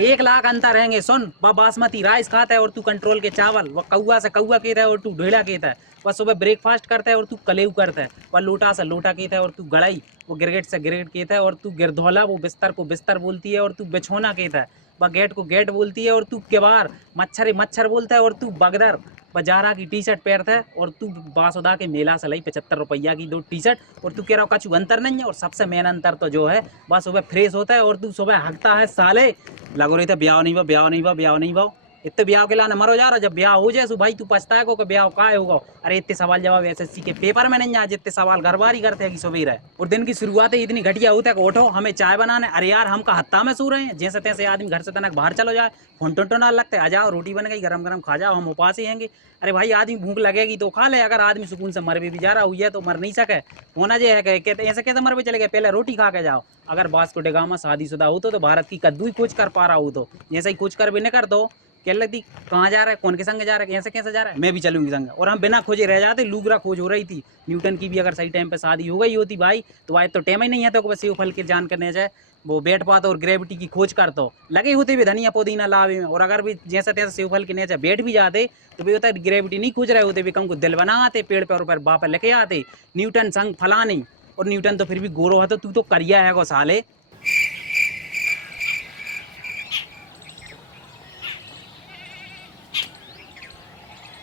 1 लाख अंतर रहेंगे। सुन, वह बासमती राइस खाता है और तू कंट्रोल के चावल, वह कौआ से कौआ कहता है और तू ढेला कहता है। वह सुबह ब्रेकफास्ट करता है और तू कलेऊ करता है। वह लोटा से लोटा कहता है और तू गड़ाई, वो गिरगिट से गिरगिट कहता है और तू गिरधौला, वो बिस्तर को बिस्तर बोलती है और तू बिछौना कहता है। वह गेट को गेट बोलती है और तू किवाड़, मच्छर मच्छर बोलता है और तू बगदर। बजारा की टी शर्ट पहनता है और तू बासुदा के मेला से लाई 75 रुपया की 2 टी शर्ट और तू कह रहा हो कछु अंतर नहीं है। और सबसे मेन अंतर तो जो है, वह सुबह फ्रेश होता है और तू सुबह हकता है साले। लगो रही था ब्याह नहीं बा, ब्याह नहीं बा, ब्याह नहीं बा। इतने ब्याह के लाने मरो जा रहा, जब ब्याह हो जाए सो भाई तू पछताए को कि ब्याह का होगा। अरे इतने सवाल जवाब एसएससी के पेपर में नहीं आ, जितने सवाल घर बार ही करते हैं कि सवेरा है। और दिन की शुरुआत ही इतनी घटिया होता है कि उठो हमें चाय बनाने, अरे यार हम का हत्ता में सो रहे हैं। जैसे तैसे आदमी घर से तनक बाहर चलो जाए, फोन टोन ना लगता है, आ जाओ रोटी बन गई गरम गरम खा जाओ, हम उपास ही हैंगे। अरे भाई आदमी भूख लगेगी तो खा ले, अगर आदमी सुकून से मर भी जा रहा हुई है तो मर नहीं सके। होना जो है कहते ऐसे कैसे मर भी चले गए, पहले रोटी खा के जाओ। अगर बास्को डेगामा शादीशुदा हो तो भारत की कद्दू ही खोज कर पा रहा हो तो जैसे ही खोज कर भी नहीं कर दो, कह लगती कहाँ जा रहा है, कौन के संग जा रहा है, कैसे कैसे जा रहा है, मैं भी चलूंगी संग। और हम बिना खोजे रह जाते, लूगरा खोज हो रही थी। न्यूटन की भी अगर सही टाइम पे शादी हो गई होती भाई तो आज तो टाइम ही नहीं है तो बस ये फल की जान करने जाए, वो बैठ पाता और ग्रेविटी की खोज करता हो। लगे होते भी धनिया पुदीना लावे में, और अगर भी जैसे तैसे सेवफल के नीचे बैठ भी जाते तो भी होता है ग्रेविटी नहीं खोज रहे होते, भी कम को दिल बना आते, पेड़ पे ऊपर बाप लेके आते न्यूटन संग फलानी। और न्यूटन तो फिर भी गोरो है तो तू तो करिया है गो साले।